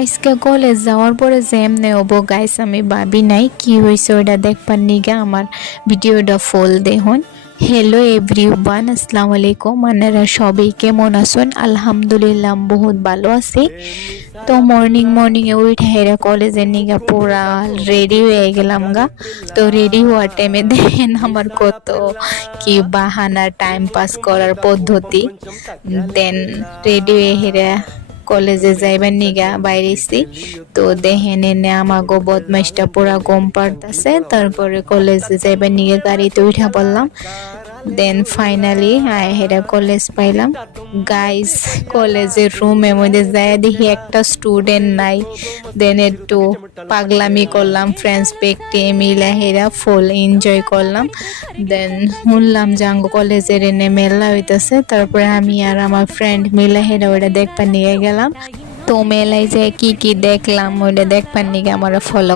আজকে কলেজ যাওয়ার পরে যে এমনি হবো গাইস আমি ভাবি নাই কি হয়েছে ওটা দেখবার নিগা আমার ভিডিওটা ফুল দেখুন। হ্যালো এভরিওয়ান, আসসালামু আলাইকুম। আপনারা সবাই কেমন আছেন? আলহামদুলিল্লাহ বহুত ভালো আছি। তো মর্নিং এ উঠে হেরা কলেজের নিগা পুরা রেডি হয়ে গেলাম গা। তো রেডি হওয়ার টাইমে দেখেন আমার কত কি বাহানা টাইম পাস করার পদ্ধতি। দেন রেডি হয়ে হেরা কলেজে যাইবার নিগা বাইরেছি। তো দেখেন এনে আমাগো বদমাইশটা পুরা গম পাড়তাছে। তারপরে কলেজে যাইবার নিগা গাড়িতে উঠা পড়লাম। দেন ফাইনালি হেরা কলেজ পাইলাম। গাইস কলেজের রুমের মধ্যে যাই দেখি একটা স্টুডেন্ট নাই। দেন একটু পাগলামি করলাম, ফ্রেন্ডস পেকটে মিলা হেরা ফুল এনজয় করলাম। দেন শুনলাম যে আঙ্গ কলেজের এনে মেলা হইতেছে। তারপরে আমি আর আমার ফ্রেন্ড মিলা হেরা ওটা দেখবার নিয়ে গেলাম। তো মেলায় যে কি কি দেখলাম ওটা দেখবার নিয়ে আমার ফলো